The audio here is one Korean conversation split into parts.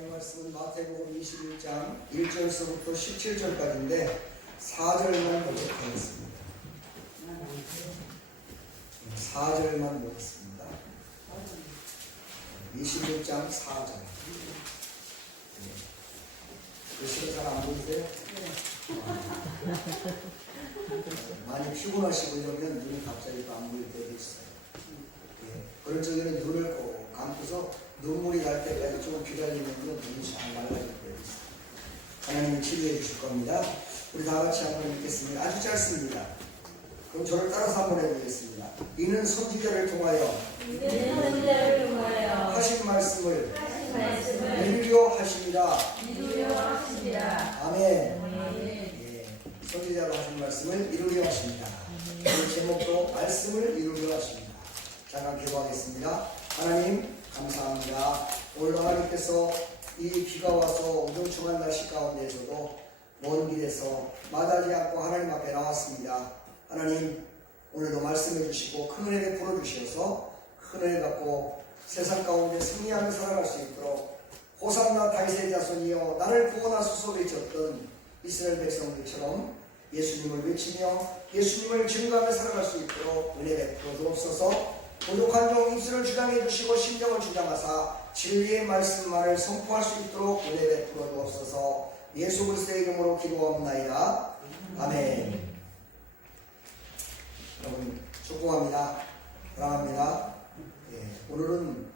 하나님 말씀은 마태복음 21장 1절서부터 17절까지인데 4절만 보겠습니다. 4절만 보겠습니다. 21장 4절. 글씨가 잘 안 보이세요? 많이 피곤하시고 이러면 눈이 갑자기 안 보일 때도 있어요. 그런 적에는 눈을 꼭 감고서 눈물이 날 때까지 좀 기다리면 눈이 잘 맑아질 때도 있어요. 하나님이 치료해 주실 겁니다. 우리 다 같이 한번 읽겠습니다. 아주 짧습니다. 그럼 저를 따라서 한번 해보겠습니다. 이는 선지자를 통하여 하신 말씀을 이루려 하십니다. 아멘. 예, 선지자로 하신 말씀을 이루려 하십니다. 이 제목도 말씀을 이루려 하십니다. 잠깐 기도하겠습니다. 하나님 감사합니다. 오늘 하나님께서 이 비가 와서 우중충한 날씨 가운데에서도 먼 길에서 마다하지 않고 하나님 앞에 나왔습니다. 하나님 오늘도 말씀해 주시고 큰 은혜 베풀어 주셔서 큰 은혜 갖고 세상 가운데 승리하며 살아갈 수 있도록 호산나 다윗의 자손이여 나를 구원하소서 외쳤던 이스라엘 백성들처럼 예수님을 외치며 예수님을 증거하며 살아갈 수 있도록 은혜 베풀어 주옵소서. 부족한 종 입술을 주장해 주시고 심정을 주장하사 진리의 말씀만을 선포할 수 있도록 은혜 베풀어 주옵소서. 예수 그리스도의 이름으로 기도하옵나이다. 아멘. 여러분 축복합니다. 사랑합니다. 오늘은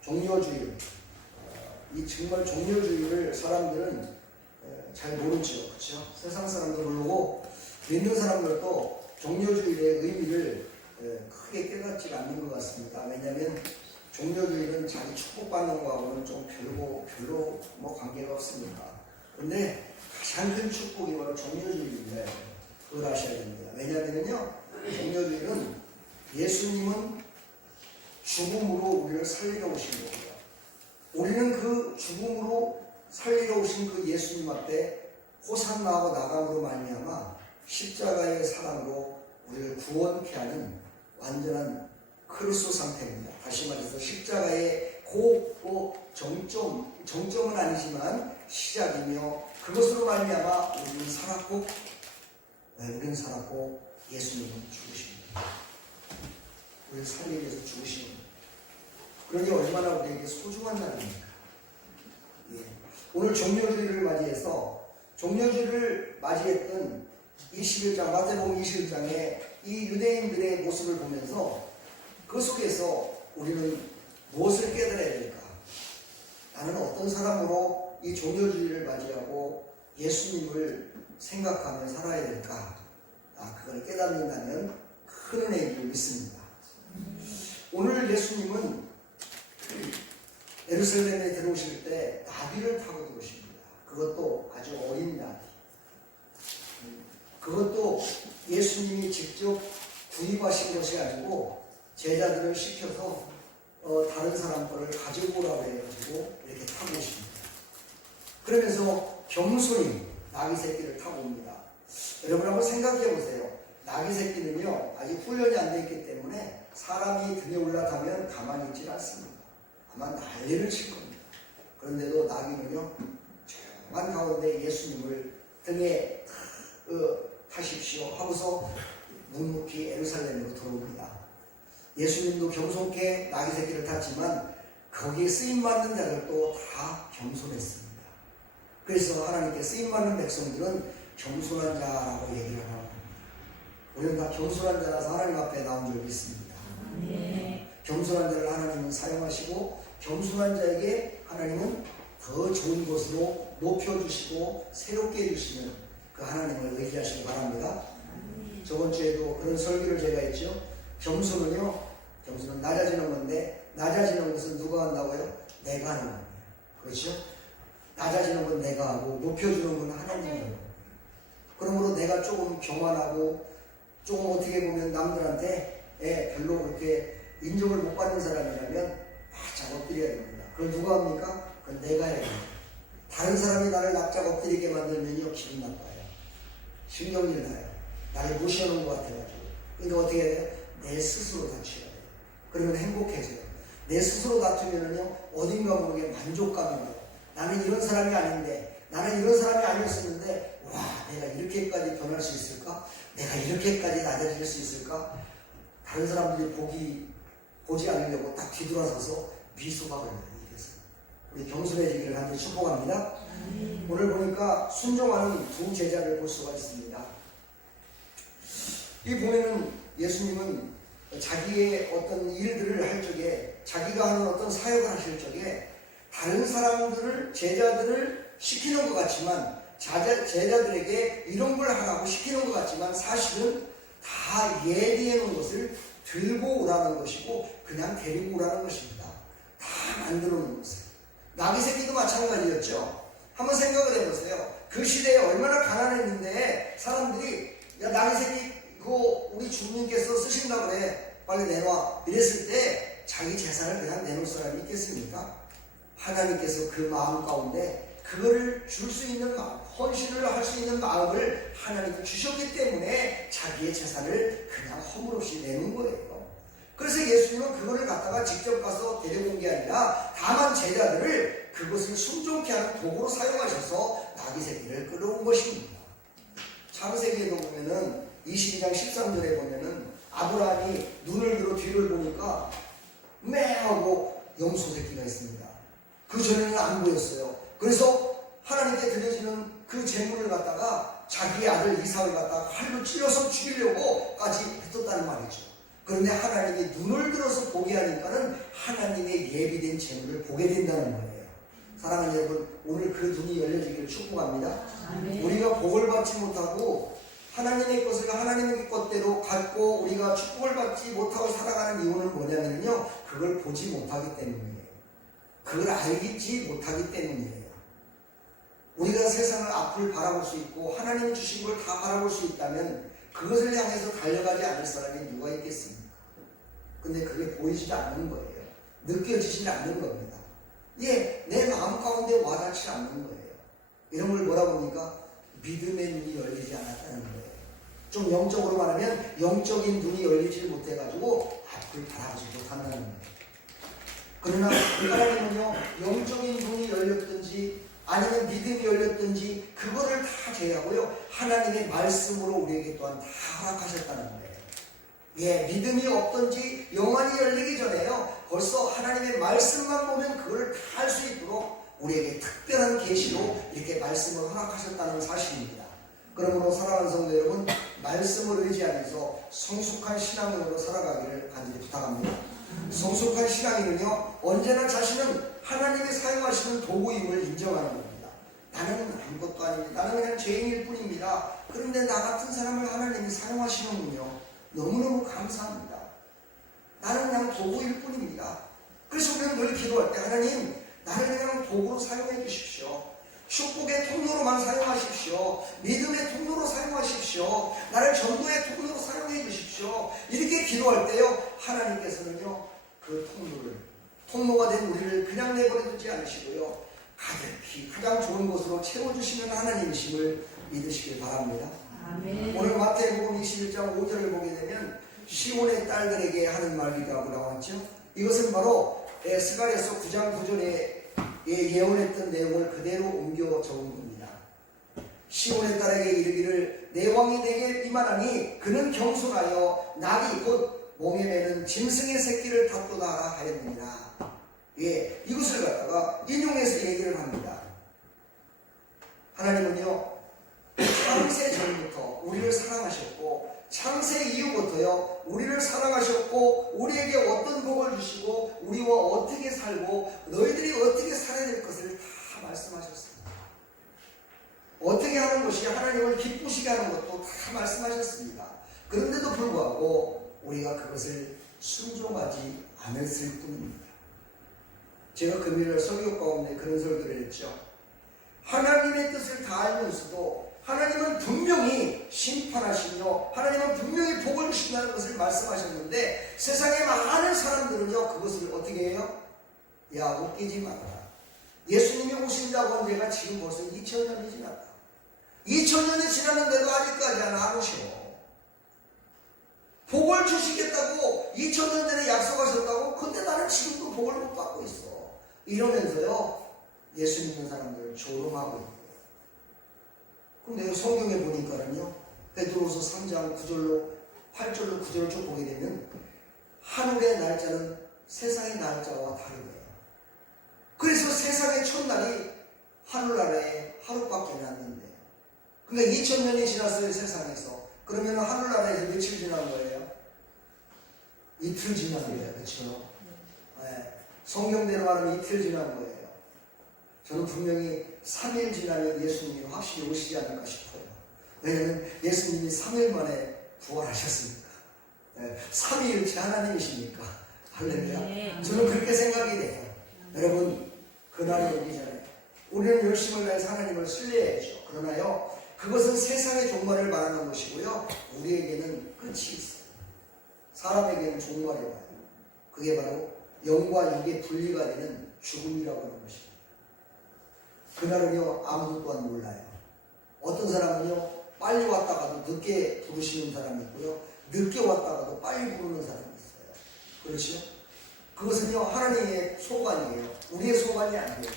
종려주일. 이 정말 종려주일을 사람들은 잘 모르죠. 그렇죠? 세상 사람도 모르고 믿는 사람들도 종려주일의 의미를 크게 깨닫지 않는 것 같습니다. 왜냐하면 종려주일은 자기 축복받는 거하고는 좀 별로 뭐 관계가 없습니다. 그런데 가장 큰 축복이 바로 종려주일인데 그걸 아셔야 됩니다. 왜냐하면요, 종려주일은 예수님은 죽음으로 우리를 살리러 오신 거고요. 우리는 그 죽음으로 살리러 오신 그 예수님 앞에 호산나하고 나감으로 말미암아 십자가의 사랑으로 우리를 구원케 하는 완전한 크리스도 상태입니다. 다시 말해서 십자가의 정점은 아니지만 시작이며 그것으로 말미암아 우리는 살았고 예수님은 죽으십니다. 우리를 살리기 위해서 죽으십니다. 그러니 얼마나 우리에게 소중한 날입니까? 오늘 종려주일을 맞이해서 종려주일을 맞이했던 21장 마태복음 21장의 이 유대인들의 모습을 보면서 그 속에서 우리는 무엇을 깨달아야 될까? 나는 어떤 사람으로 이 종려주일을 맞이하고 예수님을 생각하며 살아야 될까? 그걸 깨닫는다면 큰 은혜인 줄 믿습니다. 오늘 예수님은 예루살렘에 들어오실 때 나귀를 타고 들어오십니다. 그것도 아주 어린 나귀. 그것도 예수님이 직접 구입하신 것이 아니고 제자들을 시켜서 다른 사람 거를 가지고 오라고 해가지고 이렇게 타고 오십니다. 그러면서 겸손히 나귀 새끼를 타고 옵니다. 여러분 한번 생각해 보세요. 나귀 새끼는요 아직 훈련이 안 돼 있기 때문에 사람이 등에 올라타면 가만히 있지 않습니다. 아마 난리를 칠 겁니다. 그런데도 나귀는요 조용한 가운데 예수님을 등에 타십시오 하고서 묵묵히 예루살렘으로 들어옵니다. 예수님도 겸손케 나귀 새끼를 탔지만 거기에 쓰임받는 자들도 다 겸손했습니다. 그래서 하나님께 쓰임받는 백성들은 겸손한 자라고 얘기를 하고 우리는 다 겸손한 자라서 하나님 앞에 나온 줄 믿습니다. 겸손한 자를 하나님은 사용하시고 겸손한 자에게 하나님은 더 좋은 것으로 높여주시고 새롭게 해주시는 그 하나님을 의지하시기 바랍니다. 저번 주에도 그런 설교를 제가 했죠. 겸손은 낮아지는 건데 낮아지는 것은 누가 한다고요? 내가 하는 겁니다. 그렇죠? 낮아지는 건 내가 하고 높여주는 건 하나님이 하는 겁니다. 그러므로 내가 조금 교만하고 조금 어떻게 보면 남들한테 별로 그렇게 인정을 못 받는 사람이라면 바짝 엎드려야 됩니다. 그걸 누가 합니까? 그건 내가 해야 됩니다. 다른 사람이 나를 납작 엎드리게 만들면요 기분 나빠요. 신경질 나요. 나를 무시하는 것 같아가지고. 그러니까 어떻게 해야 돼요? 내 스스로 다쳐야 돼요. 그러면 행복해져요. 내 스스로 다투면은요, 어딘가 모르게 만족감이 와요. 나는 이런 사람이 아닌데, 나는 이런 사람이 아니었었는데, 와, 내가 이렇게까지 변할 수 있을까? 내가 이렇게까지 낮아질 수 있을까? 다른 사람들이 보지 않으려고 딱 뒤돌아서서 미소가 걸려요. 우리 경순해지기를 간절히 축복합니다. 오늘 보니까 순종하는 두 제자를 볼 수가 있습니다. 이 보면은 예수님은 자기의 어떤 일들을 할 적에, 자기가 하는 어떤 사역을 하실 적에 다른 사람들을, 제자들을 시키는 것 같지만, 제자들에게 이런 걸 하라고 시키는 것 같지만 사실은 다 예비해 놓은 것을 들고 오라는 것이고 그냥 데리고 오라는 것입니다. 다 만들어 놓은 것을. 나귀 새끼도 마찬가지였죠. 한번 생각을 해보세요. 그 시대에 얼마나 가난했는데 사람들이, 야, 나귀 새끼 그거 우리 주님께서 쓰신다 그래, 빨리 내놔, 이랬을 때 자기 재산을 그냥 내놓을 사람이 있겠습니까? 하나님께서 그 마음 가운데 그거를 줄 수 있는 마음, 헌신을 할 수 있는 마음을 하나님께 주셨기 때문에 자기의 재산을 그냥 허물없이 내는 거예요. 그래서 예수님은 그거를 갖다가 직접 가서 데려온 게 아니라 다만 제자들을 그것을 순종케 하는 도구로 사용하셔서 나귀 새끼를 끌어온 것입니다. 창세기에도 보면은 22장 13절에 보면은 아브라함이 눈을 들어 뒤를 보니까 매하고 염소 새끼가 있습니다. 그 전에는 안 보였어요. 그래서 하나님께 드려지는 그 제물을 갖다가 자기의 아들 이삭을 갖다가 칼로 찔러서 죽이려고까지 했었다는 말이죠. 그런데 하나님이 눈을 들어서 보게 하니까는 하나님의 예비된 제물을 보게 된다는 거예요. 사랑하는 여러분, 오늘 그 눈이 열려지기를 축복합니다. 아멘. 우리가 복을 받지 못하고 하나님의 것을 하나님의 것대로 갖고 우리가 축복을 받지 못하고 살아가는 이유는 뭐냐면요, 그걸 보지 못하기 때문이에요. 그걸 알지 못하기 때문이에요. 우리가 세상을 앞을 바라볼 수 있고 하나님이 주신 걸 다 바라볼 수 있다면 그것을 향해서 달려가지 않을 사람이 누가 있겠습니까? 근데 그게 보이지 않는 거예요. 느껴지지 않는 겁니다. 예, 내 마음 가운데 와닿지 않는 거예요. 이런 걸 뭐라고 합니까? 믿음의 눈이 열리지 않았다는 거예요. 좀 영적으로 말하면 영적인 눈이 열리지 못해가지고 앞을 바라보지 못한다는 거예요. 그러나 하나님은요, 영적인 눈이 열렸든지 아니면 믿음이 열렸든지 그거를 다 제외하고요, 하나님의 말씀으로 우리에게 또한 다 허락하셨다는 거예요. 예, 믿음이 없든지 영안이 열리기 전에요, 벌써 하나님의 말씀만 보면 그걸 다 할 수 있도록 우리에게 특별한 계시로 이렇게 말씀을 허락하셨다는 사실입니다. 그러므로 사랑하는 성도 여러분, 말씀을 의지하면서 성숙한 신앙으로 살아가기를 간절히 부탁합니다. 성숙한 신앙인은요, 언제나 자신은 하나님이 사용하시는 도구임을 인정하는 겁니다. 나는 아무것도 아닙니다. 나는 그냥 죄인일 뿐입니다. 그런데 나 같은 사람을 하나님이 사용하시는군요. 너무너무 감사합니다. 나는 그냥 도구일 뿐입니다. 그래서 우리는 늘 기도할 때, 하나님, 나를 그냥 도구로 사용해 주십시오. 축복의 통로로만 사용하십시오. 믿음의 통로로 사용하십시오. 나를 전도의 통로로 사용해 주십시오. 이렇게 기도할 때요, 하나님께서는요, 그 통로가 된 우리를 그냥 내버려두지 않으시고요, 가득히 가장 좋은 것으로 채워주시는 하나님이심을 믿으시길 바랍니다. 아멘. 오늘 마태복음 21장 5절을 보게 되면 시온의 딸들에게 하는 말이라고 나왔죠. 이것은 바로 스가랴서 9장 9절에 예언했던 내용을 그대로 옮겨 적은 겁니다. 시온의 딸에게 이르기를 내 왕이 내게 이만하니 그는 경솔하여 낙이 곧 몸에 매는 짐승의 새끼를 닫도다 하라 하였느니라. 예, 이것을 갖다가 인용해서 얘기를 합니다. 하나님은요, 창세 전부터 우리를 사랑하셨고 창세 이후부터요, 우리를 사랑하셨고 우리에게 어떤 복을 주시고 우리와 어떻게 살고 너희들이 어떻게 살아야 될 것을 다 말씀하셨습니다. 어떻게 하는 것이 하나님을 기쁘시게 하는 것도 다 말씀하셨습니다. 그런데도 불구하고 우리가 그것을 순종하지 않았을 뿐입니다. 제가 금요일 설교 가운데 그런 설교를 했죠. 하나님의 뜻을 다 알면서도 하나님은 분명히 심판하시며 하나님은 분명히 복을 주신다는 것을 말씀하셨는데 세상의 많은 사람들은요, 그것을 어떻게 해요? 야, 웃기지 말아라. 예수님이 오신다고 한 지가 지금 벌써 2000년이 지났다. 2000년이 지났는데도 아직까지 안 오셔. 복을 주시겠다고 2000년 전에 약속하셨다고. 근데 나는 지금도 복을 못 받고 있어. 이러면서요 예수 믿는 사람들을 조롱하고 있고. 근데 성경에 보니까는요 베드로서 3장 9절로 8절로 9절을 쭉 보게 되면 하늘의 날짜는 세상의 날짜와 다르대요. 그래서 세상의 첫날이 하늘나라에 하루밖에 안 된대요. 그러니까 2000년이 지났어요 세상에서. 그러면 하늘나라에서 며칠 지난 거예요? 이틀 지난 거예요. 그렇죠? 네. 성경대로 말하면 이틀 지난 거예요. 저는 분명히 3일 지나면 예수님이 확실히 오시지 않을까 싶어요. 왜냐하면 예수님이 3일 만에 부활하셨으니까. 네. 3위일체 하나님이시니까. 할렐루야. 저는 그렇게 생각이 돼요. 여러분, 그날이 오기 전에 우리는 열심을 다해서 하나님을 신뢰해야죠. 그러나요, 그것은 세상의 종말을 말하는 것이고요, 우리에게는 끝이 있어요. 사람에게는 종말이 와요. 그게 바로 영과 육의 분리가 되는 죽음이라고 하는 것입니다. 그날은요 아무도 또한 몰라요. 어떤 사람은요 빨리 왔다가도 늦게 부르시는 사람이 있고요, 늦게 왔다가도 빨리 부르는 사람이 있어요. 그렇죠? 그것은요 하나님의 소관이에요. 우리의 소관이 아니에요.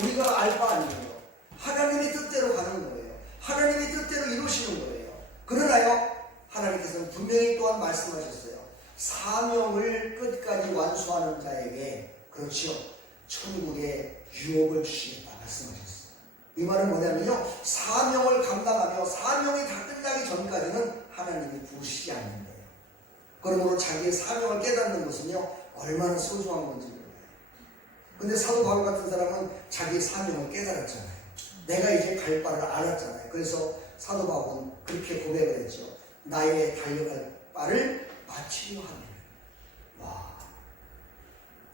우리가 알 바 아니에요. 하나님의 뜻대로 가는 거예요. 하나님의 뜻대로 이루시는 거예요. 그러나요 하나님께서는 분명히 또한 말씀하셨어요. 사명을 끝까지 완수하는 자에게, 그렇죠, 천국의 유업을 주시겠다 말씀하셨어요. 이 말은 뭐냐면요, 사명을 감당하며 사명이 다 끝나기 전까지는 하나님이 부르시지 않는데요. 그러므로 자기의 사명을 깨닫는 것은요 얼마나 소중한 건지 몰라요. 근데 사도 바울 같은 사람은 자기의 사명을 깨달았잖아요. 내가 이제 갈 바를 알았잖아요. 그래서 사도 바울은 그렇게 고백을 했죠. 나의 달려갈 바를 마치려 하면. 와,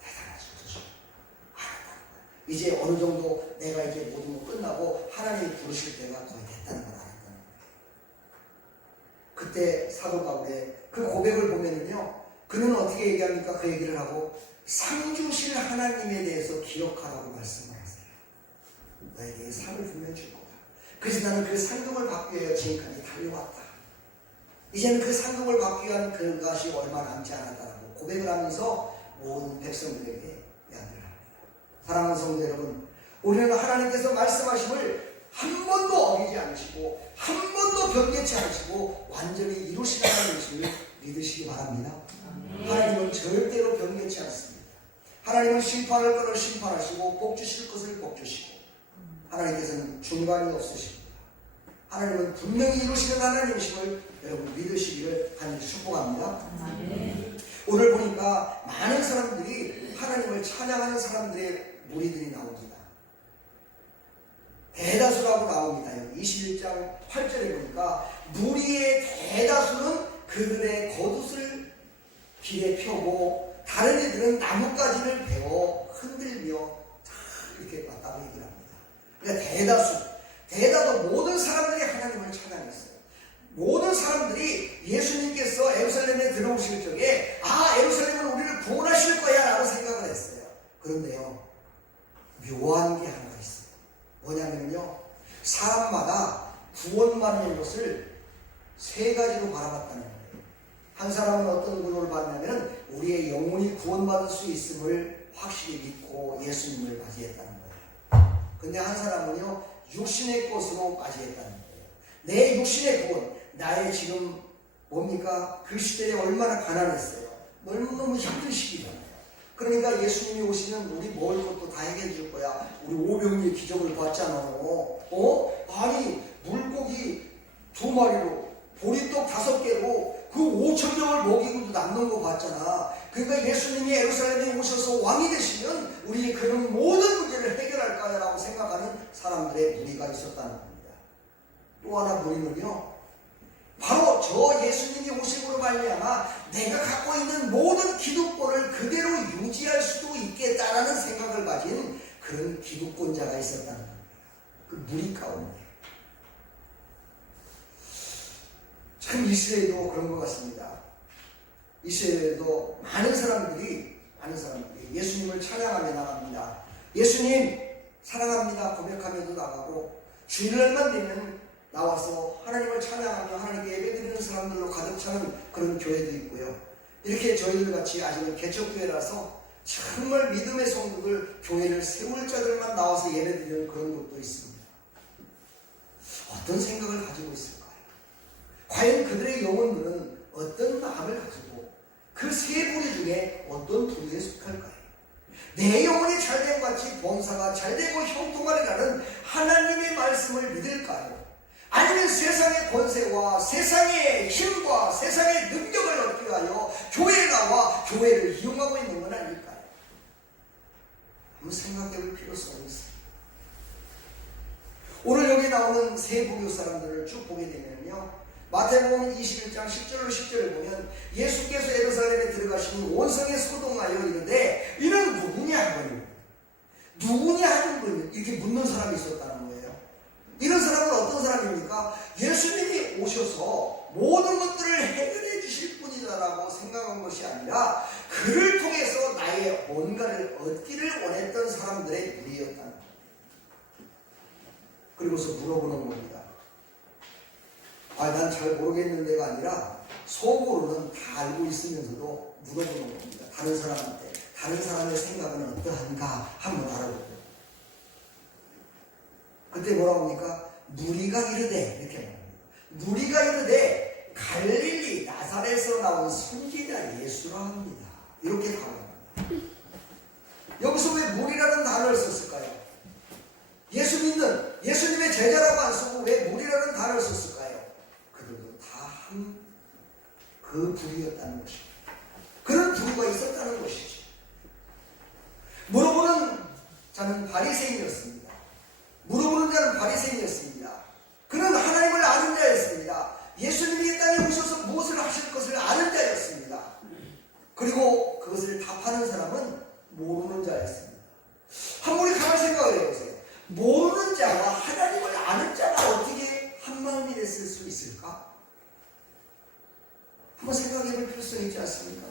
대단하죠. 그렇죠? 알았다는 거예요. 이제 어느 정도 내가 이제 모든 거 끝나고 하나님이 부르실 때가 거의 됐다는 걸 알았다는 거예요. 그때 사도 바울의 그 고백을 보면은요, 그는 어떻게 얘기합니까? 그 얘기를 하고 상 주실 하나님에 대해서 기억하라고 말씀을 하세요. 너에게 상을 분명히 줄 거다. 그래서 나는 그 상급을 받기 위해 지금까지 달려왔다. 이제는 그 상급을 받기 위한 그것이 얼마 남지 않았다라고 고백을 하면서 모든 백성들에게 이야기를 합니다. 사랑하는 성도 여러분, 우리는 하나님께서 말씀하심을 한 번도 어기지 않으시고 한 번도 변개치 않으시고 완전히 이루시는 하나님이심을 믿으시기 바랍니다. 하나님은 절대로 변개치 않습니다. 하나님은 심판할 것을 심판하시고 복 주실 것을 복 주시고, 하나님께서는 중간이 없으십니다. 하나님은 분명히 이루시는 하나님이심을 여러분 믿으시기를 간절히 축복합니다. 오늘 보니까 많은 사람들이 하나님을 찬양하는 사람들의 무리들이 나옵니다. 대다수라고 나옵니다. 21장 8절에 보니까 무리의 대다수는 그들의 겉옷을 길에 펴고 다른 이들은 나뭇가지를 베어 흔들며 이렇게 왔다고 얘기를 합니다. 그러니까 대다수 모든 사람들이 하나님을 찬양했어요. 모든 사람들이 예수님께서 예루살렘에 들어오실 적에 예루살렘은 우리를 구원하실 거야 라고 생각을 했어요. 그런데요 묘한 게 하나가 있어요. 뭐냐면요, 사람마다 구원받는 것을 세 가지로 바라봤다는 거예요. 한 사람은 어떤 구원을 받냐면 우리의 영혼이 구원받을 수 있음을 확실히 믿고 예수님을 맞이했다는 거예요. 근데 한 사람은요 육신의 것으로 맞이했다는 거예요. 내 육신의 구원, 나의 지금 뭡니까? 그 시대에 얼마나 가난했어요. 너무너무 힘든 시기잖아요. 그러니까 예수님이 오시면 우리 먹을 것도 다 해결해 줄 거야. 우리 오병이의 기적을 봤잖아. 아니 물고기 2마리로 보리떡 5개로 그 5,000명을 먹이고도 남는 거 봤잖아. 그러니까 예수님이 예루살렘에 오셔서 왕이 되시면 우리 그런 모든 문제를 해결할 거야라고 생각하는 사람들의 무리가 있었다는 겁니다. 또 하나 무리는요, 바로 저 예수님이 오심으로 말미암아 내가 갖고 있는 모든 기득권을 그대로 유지할 수도 있겠다라는 생각을 가진 그런 기득권자가 있었다는 겁니다. 그 무리 가운데. 참 이스라엘도 그런 것 같습니다. 이스라엘도 많은 사람들이 예수님을 찬양하며 나갑니다. 예수님 사랑합니다 고백하며도 나가고, 주일날만 되면 나와서 하나님을 찬양하며 하나님께 예배드리는 사람들로 가득 차는 그런 교회도 있고요. 이렇게 저희들 같이 아직은 개척교회라서 정말 믿음의 성도들, 교회를 세울 자들만 나와서 예배드리는 그런 곳도 있습니다. 어떤 생각을 가지고 있을까요? 과연 그들의 영혼들은 어떤 마음을 가지고 그 세 부류 중에 어떤 부류에 속할까요? 내 영혼이 잘된 것 같이 범사가 잘되고 형통하리라는 하나님의 말씀을 믿을까요? 아니면 세상의 권세와 세상의 힘과 세상의 능력을 얻기 위하여 교회에 나와 교회를 이용하고 있는 건 아닐까요? 한번 생각해 볼 필요성이 있습니다. 오늘 여기 나오는 세 부류 사람들을 쭉 보게 되면요, 마태복음 21장 10절로 10절을 보면 예수께서 예루살렘에 들어가시니 온 성에 소동하여 이르되 이는 누구냐 하거든요. 누구냐 하는 분, 이렇게 묻는 사람이 있었다는 거예요. 이런 사람은 어떤 사람입니까? 예수님이 오셔서 모든 것들을 해결해 주실 분이다라고 생각한 것이 아니라 그를 통해서 나의 뭔가를 얻기를 원했던 사람들의 무리였다는 거예요. 그리고서 물어보는 겁니다. 난 잘 모르겠는데가 아니라 속으로는 다 알고 있으면서도 물어보는 겁니다. 다른 사람한테. 다른 사람의 생각은 어떠한가 한번 알아보고. 그때 뭐라고 합니까? 무리가 이르되, 이렇게 말합니다. 무리가 이르되 갈릴리 나사렛에서 나온 선지자 예수라 합니다. 이렇게 답합니다. 여기서 왜 무리라는 단어를 썼을까요? 예수 믿는, 예수님의 제자라고 안 쓰고 왜 무리라는 단어를 썼을까요? 그들도 다 한 그 부류였다는 것입니다. 그런 부류가 있었다는 것이죠. 물어보는 자는 바리새인이었습니다. 물어보는 자는 바리새인이었습니다. 그는 하나님을 아는 자였습니다. 예수님이 이 땅에 오셔서 무엇을 하실 것을 아는 자였습니다. 그리고 그것을 답하는 사람은 모르는 자였습니다. 한번 우리 가만히 생각을 해보세요. 모르는 자와 하나님을 아는 자가 어떻게 한마음이 됐을 수 있을까? 한번 생각해 볼 필요성이 있지 않습니까?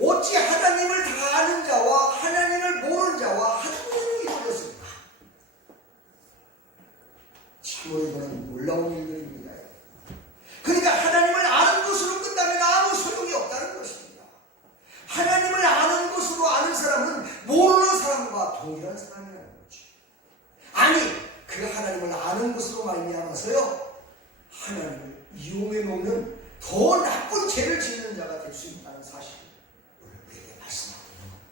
어찌 하나님을 다 아는 자와 하나님을 모르는 자와 한 분이 되었을까? 참으로 이거는 놀라운 일들입니다. 그러니까 하나님을 아는 것으로 끝나면 아무 소용이 없다는 것입니다. 하나님을 아는 것으로 아는 사람은 모르는 사람과 동일한 사람이라는 거죠. 아니, 그 하나님을 아는 것으로 말미암아서요, 하나님을 이용해 놓으면 더 나쁜 죄를 짓는 자가 될 수 있다는 사실을 오늘 우리에게 말씀하고 있는 겁니다.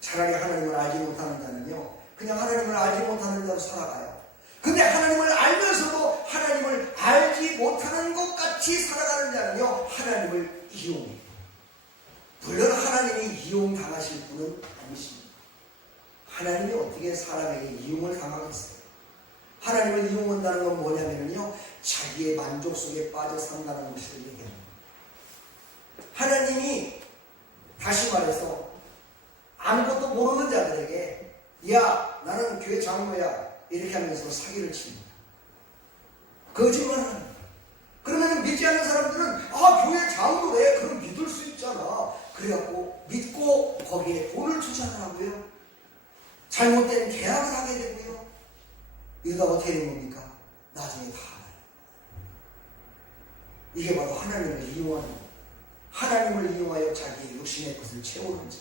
차라리 하나님을 알지 못하는 자는요, 그냥 하나님을 알지 못하는 자로 살아가요. 근데 하나님을 알면서도 하나님을 알지 못하는 것 같이 살아가는 자는요, 하나님을 이용해요. 물론 하나님이 이용당하실 분은 아니십니다. 하나님이 어떻게 사람에게 이용을 당하겠어요? 하나님을 이용한다는 건 뭐냐면요, 자기의 만족 속에 빠져 산다는 것을 얘기합니다. 하나님이 다시 말해서 아무것도 모르는 자들에게 야, 나는 교회 장로야, 이렇게 하면서 사기를 칩니다. 거짓말을 합니다. 그러면 믿지 않는 사람들은 교회 장로래, 그럼 믿을 수 있잖아. 그래갖고 믿고 거기에 돈을 투자하고요, 잘못된 계약을 하게 되고요, 이러다가 어떻게 되는 겁니까? 나중에 다 알아요. 이게 바로 하나님을 이용하는 거예요. 하나님을 이용하여 자기의 욕심의 것을 채우는 자,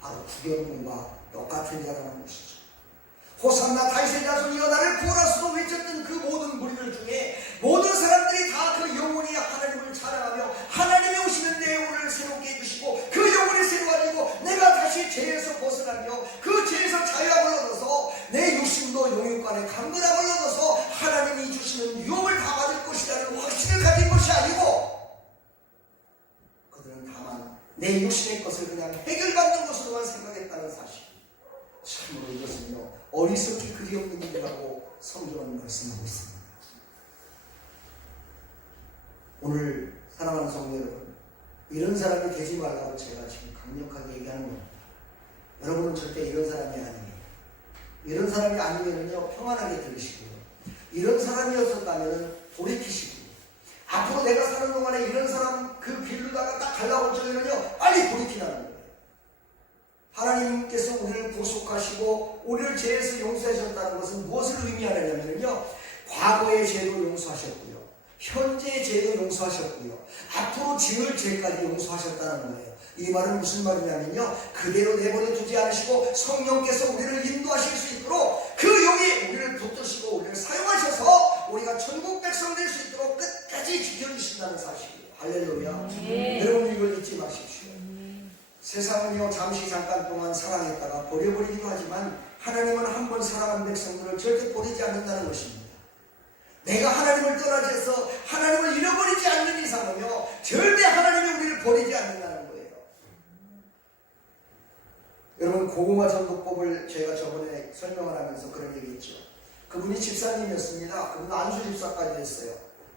바로 구경꾼과 똑같은 자라는 것이죠. 호산나 다윗의 자손이여 나를 구원하소서 외쳤던 그 모든 무리들 중에 모든 사람들이 다 그 영혼이 하나님을 찬양하며 하나님이 오시는 내 영혼을 새롭게 해주시고 그 영혼이 새로워지고 내가 다시 죄에서 벗어나며 그 죄에서 자유함을 얻어서 내 육신도 영육간에 강건함을 얻어서 하나님이 주시는 유업을 다 받을 것이라는 확신을 가진 것이 아니고, 그들은 다만 내 육신의 것을 그냥 해결받는 것으로만 생각했다는 사실. 참으로 이것은요, 어리석기 그리없는 일이라고 성경은 말씀하고 있습니다. 오늘 사랑하는 성도 여러분, 이런 사람이 되지 말라고 제가 지금 강력하게 얘기하는 겁니다. 여러분은 절대 이런 사람이 아니에요. 이런 사람이 아니면요, 평안하게 들으시고요, 이런 사람이었었다면 돌이키시고요, 앞으로 내가 사는 동안에 이런 사람 그 길로다가 딱 가려고 할 적에는요, 빨리 돌이키라는 거예요. 하나님께서 우리를 구속하시고 우리를 죄에서 용서하셨다는 것은 무엇을 의미하느냐면요, 과거의 죄도 용서하셨고요. 현재의 죄도 용서하셨고요. 앞으로 지을 죄까지 용서하셨다는 거예요. 이 말은 무슨 말이냐면요. 그대로 내버려 두지 않으시고 성령께서 우리를 인도하실 수 있도록 그 영이 우리를 붙드시고 우리를 사용하셔서 우리가 천국 백성 될 수 있도록 끝까지 지켜주신다는 사실이에요. 할렐루야. 여러분 이걸 잊지 마십시오. 세상은요 잠시 잠깐 동안 사랑했다가 버려버리기도 하지만 하나님은 한 번 사랑한 백성들을 절대 버리지 않는다는 것입니다. 내가 하나님을 떠나지 해서 하나님을 잃어버리지 않는 이상은요 절대 하나님이 우리를 버리지 않는다는 거예요. 여러분 고구마 전도법을 제가 저번에 설명을 하면서 그런 얘기 했죠. 그분이 집사님이었습니다. 그분은 안수집사까지 했어요.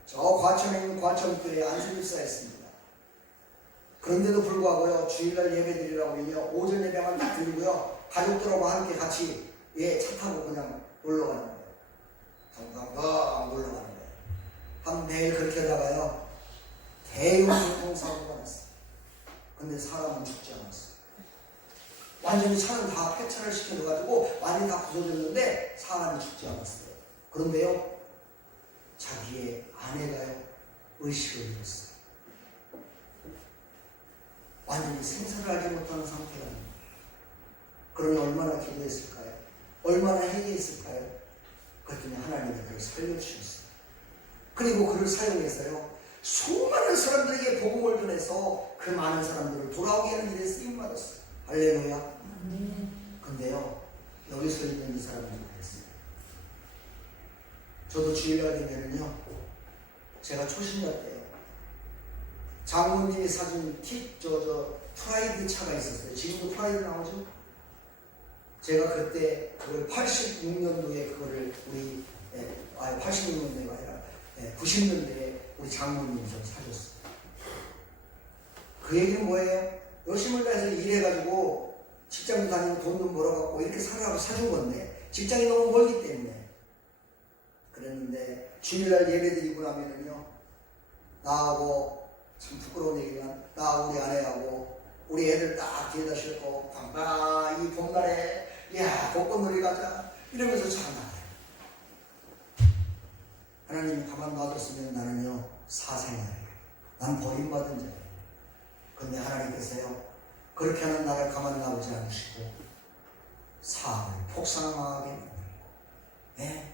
저 과천에 있는 과천교회 안수집사였습니다. 그런데도 불구하고요 주일날 예배 드리라고요 오전 예배만 딱 드리고요 가족들하고 함께 같이 차 타고 그냥 놀러 가는 거예요. 덩덩덩 놀러 가는 거예요. 한 매일 그렇게 하다가요 대형 교통사고가 났어요. 근데 사람은 죽지 않았어요. 완전히 차는 다 폐차를 시켜줘가지고 완전히 다 부서졌는데 사람이 죽지 않았어요. 그런데요 자기의 아내가요 의식을 잃었어요. 완전히 생사를 알지 못하는 상태가 됩니다. 그러니 얼마나 기도했을까요? 얼마나 회개했을까요? 그랬더니 하나님이 그를 살려주셨어요. 그리고 그를 사용해서요 수많은 사람들에게 복음을 전해서 그 많은 사람들을 돌아오게 하는 일에 쓰임받았어요. 할렐루야. 근데요 여기서 있는 이 사람들이 그랬어요. 저도 주일날 되면은요 제가 초신자 때요 장모님이 사준 프라이드 차가 있었어요. 지금도 프라이드 나오죠? 제가 그때 그걸 86년도에 그거를 86년도가 아니라 90년대에 우리 장모님이 좀 사줬어요. 그 얘기는 뭐예요? 열심히 해서 일해가지고 직장도 다니고 돈도 벌어갖고 이렇게 살아가고 사준 건데 직장이 너무 멀기 때문에 그랬는데 주일날 예배 드리고 나면은요 나하고 참 부끄러운 얘기지만 나하고 우리 아내하고 우리 애들 딱 뒤에다 싣고 이 봄날에 야 벚꽃놀이 가자 이러면서 참 나가요. 하나님이 가만 놔뒀으면 나는요 사생아예요. 난 버림받은 자예요. 근데 하나님께서요 그렇게 하는 나를 가만 놔두지 않으시고 사업을 폭삭하게 만들고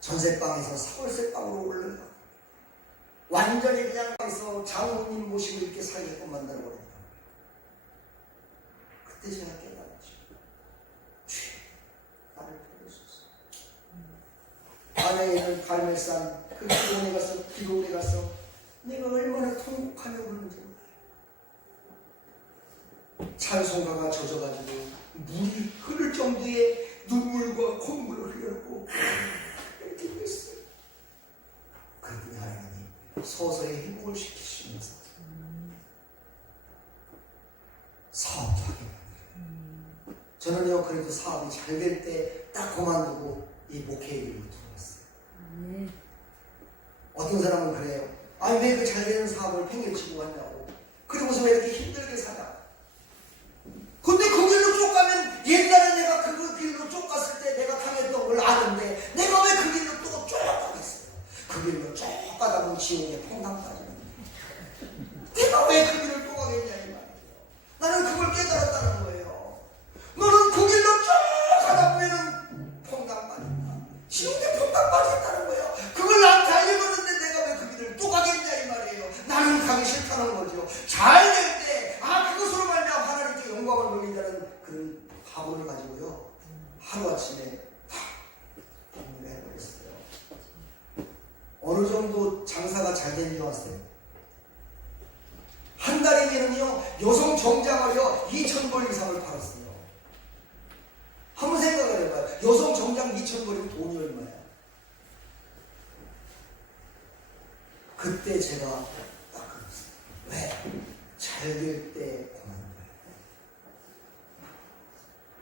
전세방에서 서울세방으로 올라가 완전히 그냥 해서 장모님 모시고 이렇게 살게끔 만들어버렸다. 그때 제가 깨달았죠. 나를 버려줬어. 안에 있는 갈멜산 그 기도원에 가서 내가 얼마나 통곡하며 그러는지 몰라요. 찬송가가 젖어가지고 물이 흐를 정도의 눈물과 콧물을 흘렸고 이렇게 됐어요. 그랬더니 하나님이 서서히 회복을 시키시면서 사업도 하게 만들어요. 저는요 그래도 사업이 잘 될 때 딱 그만두고 이 목회의 길로 들어갔어요. 어떤 사람은 그래요. 아니 왜 그 잘 되는 사업을 팽개치고 하냐고. 그리고서 왜 이렇게 힘들게 사냐. 근데 그 길로 쭉 가면 옛날에 내가 그 길로 쭉 갔을 때 내가 당했던 걸 아는데 내가 왜 그 길로 또 쭉 가겠어요. 그 길로 쭉 가다 보면 지옥에 퐁당 빠지는 내가 왜 그 길을 또 가겠냐 이 말이에요. 나는 그걸 깨달았다는 거예요. 너는 그 길로 쭉 가다 보면은 퐁당 빠진다. 지옥에 퐁당 빠졌다는 거예요. 그걸 나한테 알려줬는데 내가 왜 그 길을 또 가겠냐 이 말이에요. 나는 가기 싫다는 거죠. 잘 될 때 그것으로 말미암아 하나님께 영광을 돌리자는 그런 각오를 가지고요 하루아침에 탁 정리를 해버렸어요. 어느 정도 장사가 잘 된 줄 아세요? 한 달이면은요 여성 정장을요 2,000벌 이상을 팔았어요. 한번 생각을 해봐요. 여성 정장 2,000벌이면 돈이 얼마야? 그때 제가 딱 그랬어요. 왜? 잘 될 때 그만둬요.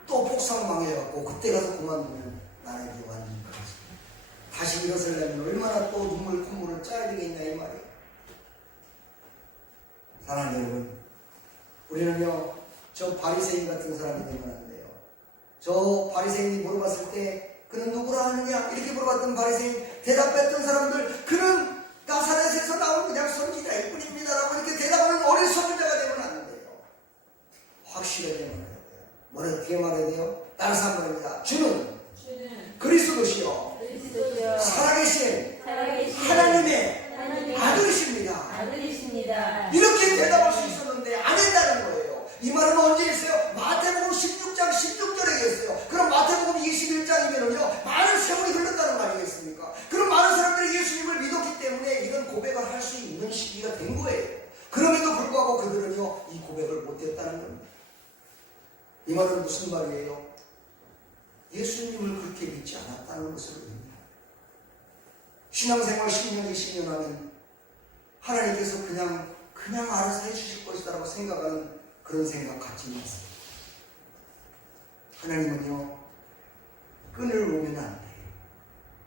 또 폭삭 망해갖고 그때 가서 그만두면 나에게 완전히 그렇지. 다시 일어서려면 얼마나 또 눈물 콧물을 짜야 되겠냐 이 말이에요. 사랑하는 여러분, 우리는요 저 바리새인 같은 사람이 되면 안 돼요. 저 바리새인이 물어봤을 때 그 그는 누구라 하느냐? 이렇게 물어봤던 바리새인, 대답했던 사람들, 그는 나사렛에서 나온 그냥 선지자일 뿐입니다라고 이렇게 대답하는 어린 선지자가 되면 안 돼요. 확실하게 말해야 돼요. 어떻게 말해야 돼요? 따라서 한번 합니다. 주는 그리스도시요 살아계신 하나님의 아들이십니다. 이렇게 대답할 수 있었는데 안 했다는 거예요. 이 말은 언제 했어요? 마태복음 16장 16절에 했어요. 그럼 마태복음 21장이면요 많은 세월이 흘렀다는 말이겠습니까? 그럼 많은 사람들이 예수님을 믿었기 때문에 이런 고백을 할 수 있는 시기가 된 거예요. 그럼에도 불구하고 그들은요 이 고백을 못했다는 겁니다. 이 말은 무슨 말이에요? 예수님을 그렇게 믿지 않았다는 것을 의미합니다. 신앙생활 10년, 20년 하면 하나님께서 그냥 알아서 해주실 것이다라고 생각하는 그런 생각 갖지 마세요. 하나님은요 끈을 놓으면 안 돼요.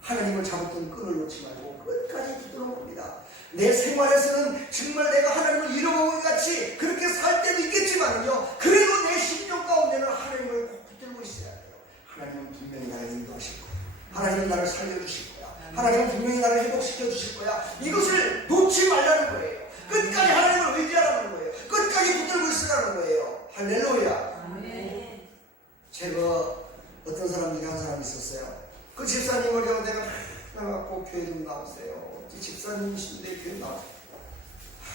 하나님을 잡았던 끈을 놓지 말고 끝까지 붙들어 봅니다. 내 생활에서는 정말 내가 하나님을 잃어먹은 것 같이 그렇게 살 때도 있겠지만요 그래도 내 심령 가운데는 하나님을 꼭 붙들고 있어야 돼요. 하나님은 분명히 나를 인도하실 거야. 하나님은 나를 살려주실 거야. 하나님은 분명히 나를 회복시켜 주실 거야. 이것을 놓지 말라는 거예요. 끝까지 하나님을 의지하라는 거예요. 끝까지 붙들고 있으라는 거예요. 할렐루야. 아멘. 제가 어떤 사람들이 한 사람이 있었어요. 그 집사님을 내가 나가고 교회 좀 나오세요. 집사님이신데 교회 나오세요.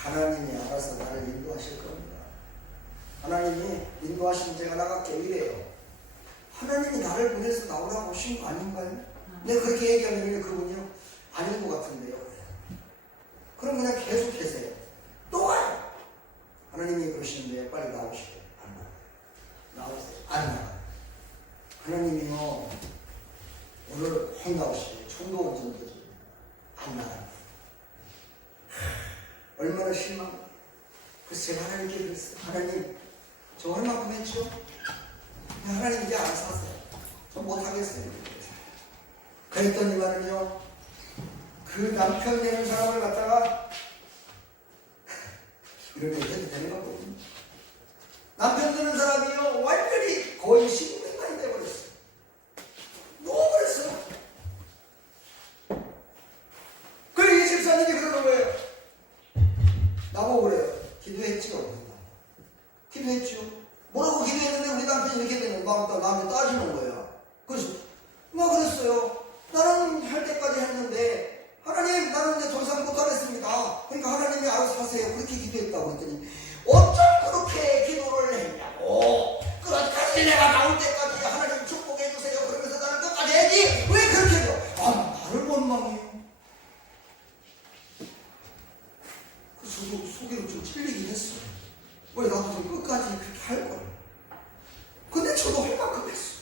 하나님이 알아서 나를 인도하실 겁니다. 하나님이 인도하시면 제가 나갈게 이래요. 하나님이 나를 보내서 나오라고 하신 거 아닌가요? 내가 그렇게 얘기하면 그분이요 아닌 것 같은데요. 그럼 그냥 계속 계세요. 또 와요. 하나님이 그러시는데 빨리 나오시고 안 나와요. 나오세요. 안 나와요. 하나님이요 오늘 확 나오시고 총도 정도 안 나와요. 얼마나 실망. 그래서 제가 하나님께 그랬어요. 하나님 저 얼마큼 했죠? 하나님 이제 알아서 하세요. 저 못하겠어요. 그랬더니만은요 그 남편 되는 사람을 갖다가 이런 얘기 해도 되는 거거든요. 남편 되는 사람이요 완전히 거의 신분만이 돼버렸어요. 놓아버렸어요. 그래 이 집사님이 그러는 거예요. 나보고 그래요. 기도했지요. 기도했죠. 뭐라고 기도했는데 우리 남편이 이렇게 되는 막 나한테 따지는 거예요. 그래서 뭐 그랬어요. 나는 할 때까지 했는데 하나님 나는 이제 더 이상 못하겠습니다. 그러니까 하나님이 알아서 하세요. 그렇게 기도했다고 했더니 어쩜 그렇게 기도를 했냐고. 끝까지 내가 나올 때까지 하나님 축복해 주세요. 그러면서 나는 끝까지 해야지. 왜 그렇게 해요? 나를 원망해요. 그래서 속으로 좀 찔리긴 했어요. 왜 나도 좀 끝까지 그렇게 할 거야. 근데 저도 할 만큼 했어.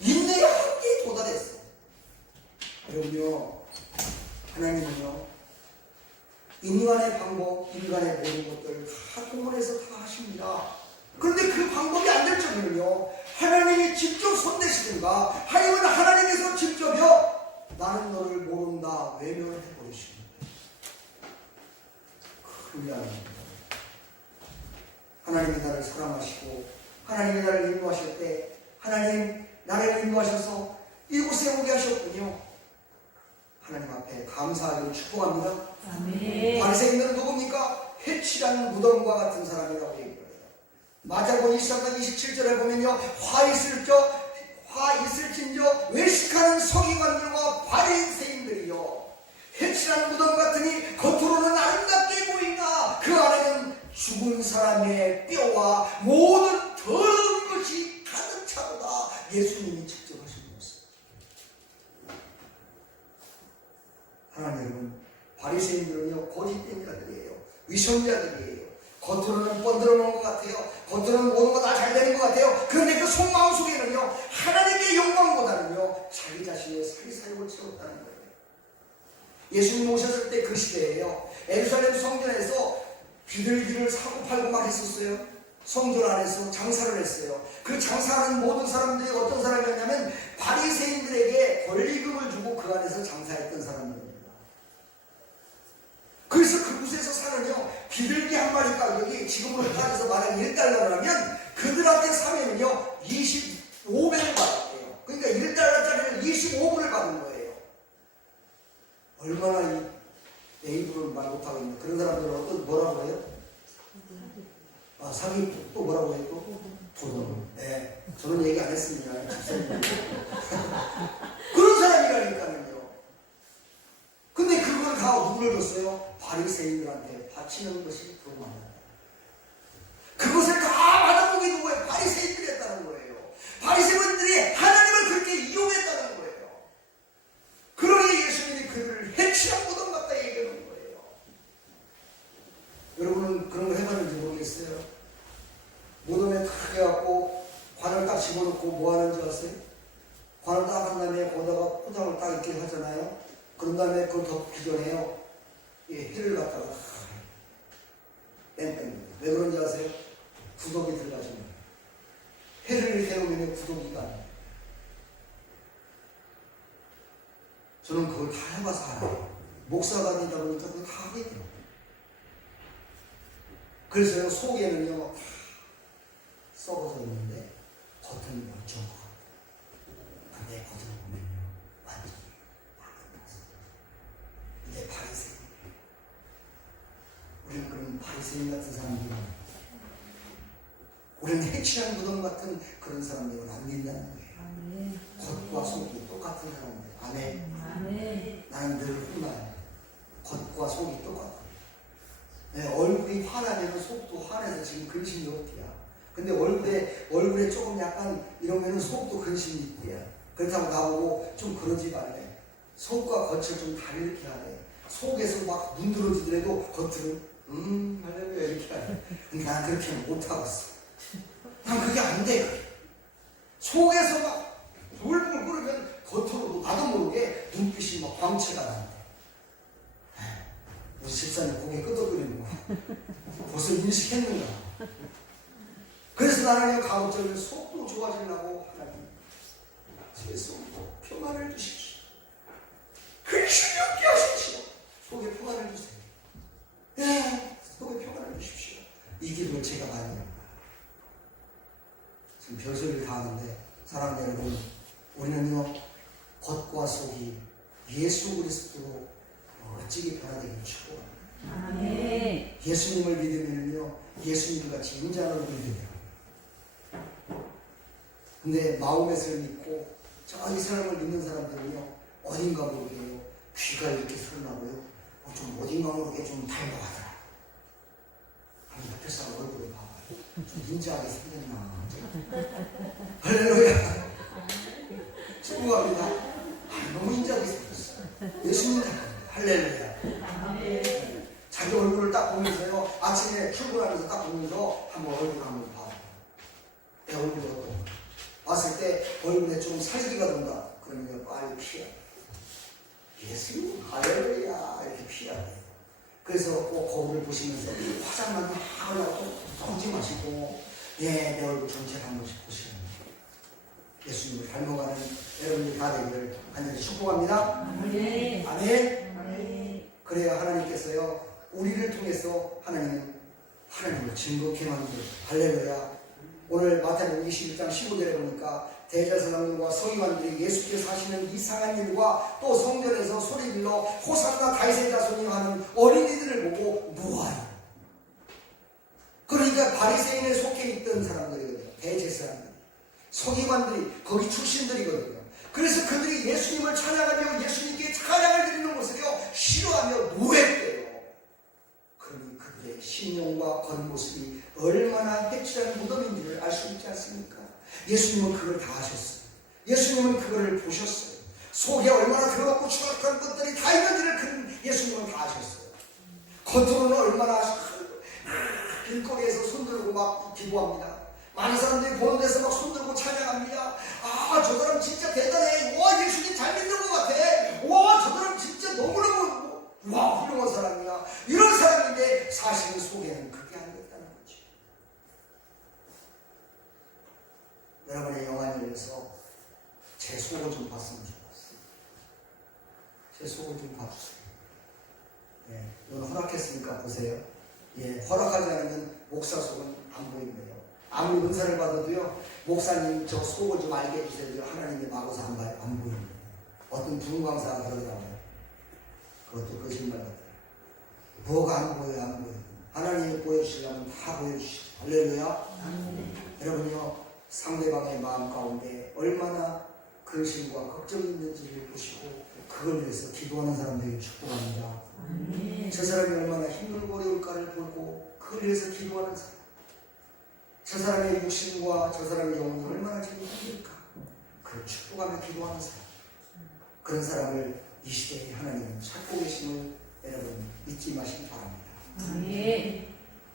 인내의 한계에 도달했어. 여러분요, 하나님은요, 인간의 방법, 인간의 모든 것들을 다 동원해서 다 하십니다. 그런데 그 방법이 안 될 적에는요, 하나님이 직접 손대시든가, 하나님은 하나님께서 직접요, 나는 너를 모른다, 외면을 해버리십니다. 큰일 납니다. 하나님이 나를 사랑하시고, 하나님이 나를 인도하실 때, 하나님 나를 인도하셔서 이곳에 오게 하셨군요. 하나님 앞에 감사하고 축복합니다. 아멘. 바리새인들은 누굽니까? 해치라는 무덤과 같은 사람이라고 얘기해요. 마태복음 24장 27절에 보면요, 화 있을진저 외식하는 서기관들과 바리새인들이요, 해치라는 무덤 같으니 겉으로는 아름답게 보인다. 그 안에는 죽은 사람의 뼈와 모든 더러운 것이 가득 차도다. 예수님이 직접 하신 모습. 하나님 여러분, 바리새인들은요 거짓된 자들이에요. 위선자들이에요. 겉으로는 번들어놓은 것 같아요. 겉으로는 모든 거 다 잘 되는 것 같아요. 그런데 그 속마음 속에는요 하나님의 영광보다는요 자기 자신의 사리사욕을 채웠다는 거예요. 예수님 오셨을 때 그 시대에요, 예루살렘 성전에서 비둘기를 사고 팔고 막 했었어요. 성전 안에서 장사를 했어요. 그 장사하는 모든 사람들이 어떤 사람이었냐면 바리새인들에게 권리금을 주고 그 안에서 장사했던 사람들입니다. 그래서 그곳에서 사는요 비둘기 한 마리 가격이 지금으로 따져서 만약 1달러라면 그들한테 사면은요 25배를 받았대요. 그러니까 1달러짜리를 25 사기 또 뭐라고 해요? 또? 도둑. 네. 저는 얘기 안 했습니다. 그런 사람이라니까요. 근데 그걸 다 누구를 줬어요? 바리새인들한테 바치는 것이 도망이다. 그것을 다 받아보게 누구예요? 바리새인들이 했다는 거예요. 바리새인들이 하나님을 그렇게 이용했다는 거예요. 그러니 예수님이 그들을 해치한 무덤 같다 얘기하는 거예요. 여러분은 그런 거 해봤는지 모르겠어요. 무덤에 탁 해갖고 관을 딱 집어넣고 뭐 하는지 아세요? 관을 딱 한 다음에 거기다가 포장을 딱 이렇게 하잖아요. 그런 다음에 그걸 덮기 전에요. 해를 갖다가 다 뺑뺑. 왜 그런지 아세요? 구더기 들어가지면 해를 이렇게 놓으면 구더기가 안 돼요. 저는 그걸 다 해봐서 알아요. 목사가 되다 보니까 그걸 다 하게 돼요. 그래서 속에는요 다 썩어져 있는데 겉은 멀쩡한 것 같아요. 근데 겉을 보면요 완전히 이게 바리새인. 우리는 그런 바리새인 같은 사람들은 우리는 해치한 무덤 같은 그런 사람들은 안 된다는 거예요. 아멘. 겉과 속이 똑같은 사람들. 아멘. 아멘. 나는 늘 혼나요. 겉과 속이 똑같아요. 네, 얼굴이 화나면 속도 화내서 지금 근심이 어때야. 근데 얼굴에 조금 약간 이러면 속도 근심이 있대야. 그렇다고 나보고 좀 그러지 말래. 속과 겉을 좀 다르게 하래. 속에서 막 문드러지더라도 겉으로 할렐루야 이렇게 하래. 근데 난 그렇게 못하겠어. 난 그게 안 돼. 속에서 막 울불 끓으면 겉으로 나도 모르게 눈빛이 막 광채가 나는데. 우리 집사님 고개 끄덕거리는 거 벌써 인식했는가. 그래서 나는 가급적이면 속도 좋아지려고 하나님 제 속도 평안을 주십시오. 근심이 없게 하십시오. 속에 평안을 주세요. 네, 속에 평안을 주십시오. 이 기도를 제가 많이 합니다. 지금 별소리를 다 하는데 사랑하는 여러분, 우리는요 겉과 속이 예수 그리스도로 멋지게 변화되기를 축복합니다. 네. 예수님을 믿으면요 예수님 같이 인자를 믿어야 돼요. 근데 마음에서 믿고 이 사람을 믿는 사람들은요 어딘가 모르게요 귀가 이렇게 소리나고요 좀 어딘가 모르게 좀 닮아가더라. 아니 옆에 사람 얼굴을 봐봐요. 좀 인자하게 생겼나. 할렐루야. 축복합니다. 너무 인자하게 생겼어. 예수님 닮았어요. 할렐루야. 자기 얼굴을 딱 보면서요 아침에 출근하면서 딱 보면서 한번 얼굴 한번 봐요. 내 얼굴이 어떤가. 봤을 때 얼굴에 좀 살기가 돈다. 그러면 빨리 피해. 예수님 할렐루야 이렇게 피해야 돼요. 그래서 꼭 거울을 보시면서 화장만 막 하려고 던지 마시고 내 얼굴 전체를 한 번씩 보시는 거예요. 예수님을 닮아가는 여러분들이 다 되기를 간절히 축복합니다. 아멘. 아멘. 아멘. 그래야 하나님께서요 우리를 통해서 하나님을 즐겁게 만들고 할렐루야. 오늘 마태복음 21장 15절에 보니까 대제사장들과 서기관들이 예수께서 하시는 이상한 일과 또 성전에서 소리질러 호산나 다윗의 자손이 하는 어린이들을 보고 무하여. 그러니까 바리새인에 속해 있던 사람들이거든요. 대제사장들, 서기관들이 거기 출신들이거든요. 그래서 그들이 예수님을 찬양하며 예수님께 찬양을 드리는 것을요 싫어하며 노했대요. 그러니 그들의 신용과 겉모습이 얼마나 해치한 무덤인지를 알 수 있지 않습니까? 예수님은 그걸 다 하셨어요. 예수님은 그걸 보셨어요. 속에 얼마나 더럽고 추악한 것들이 다 있는지를 예수님은 다 아셨어요. 겉으로는 얼마나 길거리에서 손들고 막 기도합니다. 많은 사람들이 보는 데서 막 손들고 찬양합니다. 저 사람 진짜 대단해. 와, 예수님 잘 믿는 것 같아. 와, 저 사람 진짜 너무너무 훌륭한 사람이야. 이런 사람인데 사실은 속에는 그게 안 됐다는 거죠. 여러분의 영안을 위해서 제 속을 좀 봤으면 좋겠어요. 제 속을 좀 봐주세요. 예, 이건 허락했으니까 보세요. 예, 허락하지 않으면 목사 속은 안 보입니다. 아무리 은사를 받아도요, 목사님 저 속을 좀 알게 해주세요. 하나님이 막아서 안 보입니다. 어떤 분광사가 그러더라고요. 그것도 거짓말 같아요. 뭐가 안 보여요, 안 보여요. 하나님이 보여주시려면 다 보여주시죠. 할렐루야. 여러분요, 상대방의 마음 가운데 얼마나 근심과 걱정이 있는지를 보시고 그걸 위해서 기도하는 사람들에게 축복합니다. 저 사람이 얼마나 힘들고 어려울까를 보고 그걸 위해서 기도하는 사람, 저 사람의 육신과 저 사람의 영혼이 얼마나 지금 힘들까, 그걸 축복하며 기도하는 사람, 그런 사람을 이 시대에 하나님은 찾고 계심을 여러분 잊지 마시기 바랍니다.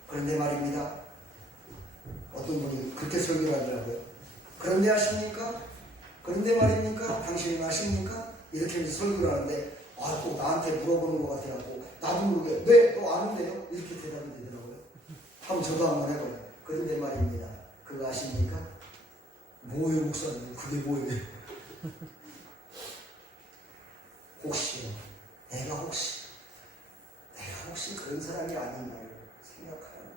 그런데 말입니다, 어떤 분이 그렇게 설교를 하더라고요. 그런데 아십니까? 그런데 말입니까? 당신은 아십니까? 이렇게 해서 설교를 하는데 꼭 나한테 물어보는 것 같아갖고 나도 모르게 네, 너 아는데요? 이렇게 대답이 되더라고요. 한번 저도 한번 해봐요. 그런데 말입니다, 그거 아십니까? 뭐예요 목사님? 그게 뭐예요? 혹시요, 내가 혹시 그런 사람이 아닌가요? 생각하는,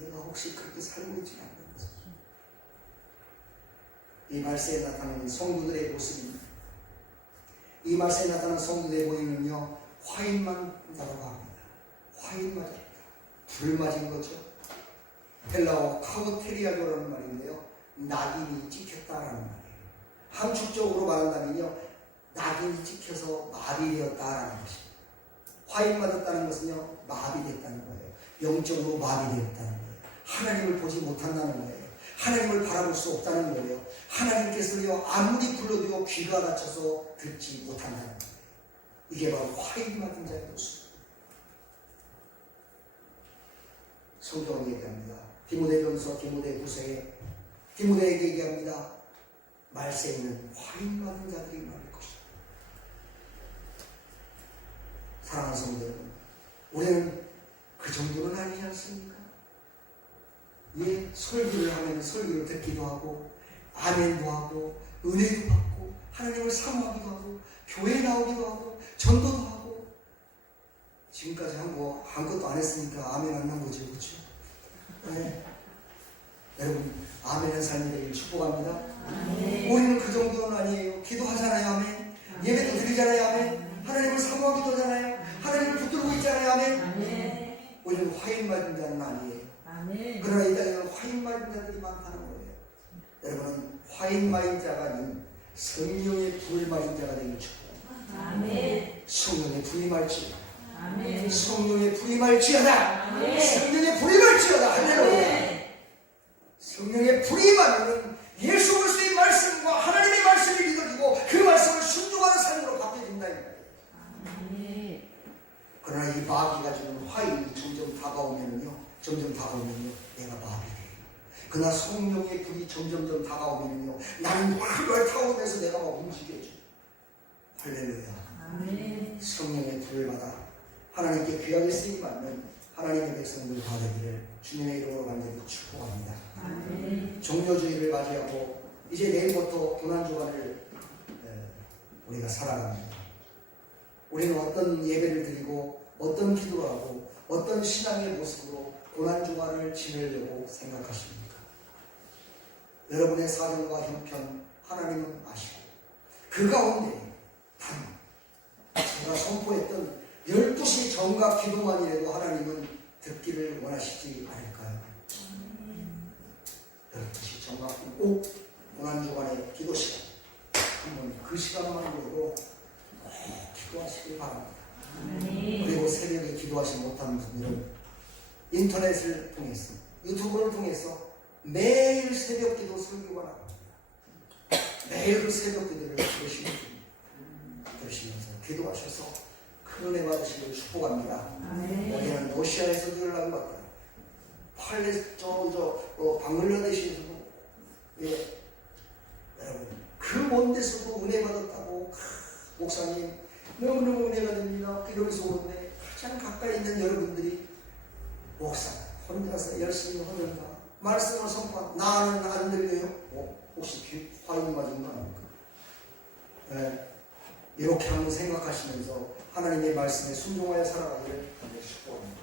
내가 혹시 그렇게 살고 있지 않는지. 이 말세에 나타나는 성도들의 모습입니다. 이 말세에 나타나는 성도들의 모임은요, 화인만 나라고 합니다. 화인 맞았다. 불 맞은 거죠. 헬라어 카우테리아교라는 말인데요, 낙인이 찍혔다라는 말이에요. 함축적으로 말한다면요, 낙인이 찍혀서 마비되었다라는 것입니다. 화인 맞았다는 것은요, 마비됐다는 거예요. 영적으로 마비되었다는 거예요. 하나님을 보지 못한다는 거예요. 하나님을 바라볼 수 없다는 거예요. 하나님께서요, 아무리 불러도 귀가 닫혀서 듣지 못한다는 거예요. 이게 바로 화인 맞은 자의 모습. 성경은 얘기합니다. 디모데전서 디모데후서에 디모데에게 얘기합니다. 말세에는 화인 맞은 자들이 많을 것이다. 사랑하는 성도 여러분, 우리는 그 정도는 아니지 않습니까? 예, 설교를 하면 설교를 듣기도 하고 아멘도 하고 은혜도 받고 하나님을 사모하기도 하고 교회에 나오기도 하고 전도도 하고 지금까지 아무것도 안 했으니까 아멘 안 한 거죠, 그렇죠? 네. 여러분, 아멘의 삶이 되길 축복합니다. 아멘. 우리는 그 정도는 아니에요. 기도하잖아요, 아멘. 예배도 드리잖아요, 아멘. 하나님을 사모하기도 하잖아요. 하나님을 붙들고 있잖아요, 아멘. 아멘. 우리는 화인 맞은 자는 아니에요. 아멘. 그러나 이 땅에는 화인 맞은 자들이 많다는 거예요. 여러분은 화인 맞은 자가 아닌 성령의 불 맞은 자가 되길 축복합니다. 아멘. 성령의 불이 말지어다. 아멘. 성령의 불이 말지어다. 아멘. 성령의 불이 말지어다. 할렐루야. 성령의 불이 말하는 예수 그리스도의 말씀과 하나님의 말씀이 믿어지고 그 말씀을 순종하는 삶으로 바뀌어진다 이 말이에요. 아멘. 그러나 이 마귀가 주는 화인이 점점 다가오면요, 내가 마비돼요. 그러나 성령의 불이 점점 다가오면요, 나는 활발 타오면서 내가 막 움직여져. 할렐루야. 아멘. 성령의 불을 받아 하나님께 귀하게 쓰임 받는 하나님의 백성들 다 되기를 주님의 이름으로 간절히 축복합니다. 아멘. 종료주의를 맞이하고 이제 내일부터 고난주간을 우리가 살아갑니다. 우리는 어떤 예배를 드리고 어떤 기도를 하고 어떤 신앙의 모습으로 고난주간을 지내려고 생각하십니까? 여러분의 사정과 형편 하나님은 아시고 그 가운데 단 제가 선포했던 12시 정각 기도만이라도 하나님은 듣기를 원하시지 않을까요? 12시 정각 꼭 고난주간의 기도 시간 한번 그 시간만으로도 꼭 기도하시길 바랍니다. 그리고 새벽에 기도하지 못하는 분들은 인터넷을 통해서 유튜브를 통해서 매일 새벽 기도 설교가 나갑니다. 매일 그 새벽 기도를 들으시면서 기도하셔서 큰 은혜 받으시길 축복합니다. 여기는 러시아에서 들으려고 왔다. 방글라데시에서도 여러분 그 먼 데서도 은혜 받았다고 목사님 너무너무 은혜가 됩니다. 이러면서 오는데 가장 가까이 있는 여러분들이 목사 혼자서 열심히 하는가 말씀을 선포한 나는 안 들려요? 혹시 귀 화인 맞은 거 아닙니까? 이렇게 한번 생각하시면서 하나님의 말씀에 순종하여 살아가기를 축복합니다.